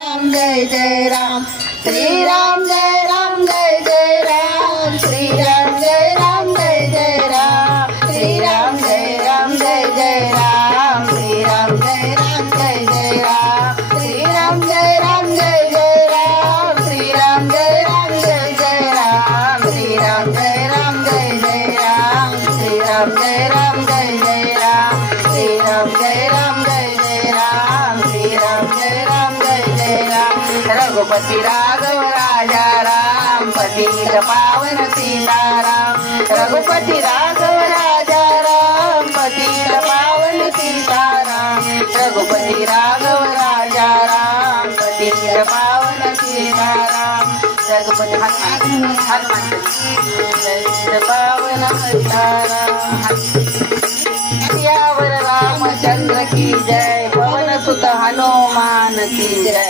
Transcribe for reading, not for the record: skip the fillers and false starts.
राम जय जय राम, श्री राम जय राम जय जय राम, श्री राम जय राम जय जय राम, श्री राम जय राम जय जय राम, श्री राम जय राम जय जय राम, श्री राम जय राम जय जय राम, श्री राम जय राम जय जय राम, श्री राम जय राम जय जय राम, श्री राम जय राम जय जय राम, श्री राम जय राम जय जय राम, श्री राम जय राम जय जय राम। रघुपति राघव राजा राम, पतित पावन सीताराम, रघुपति राघव राजा राम, पतित पावन सीताराम, रघुपति राघव राजा राम, पतित पावन सीताराम, रघुपति हनुमान पतित पावन सीताराम। सियावर रामचंद्र की जय, पवन सुत हनुमान की जय।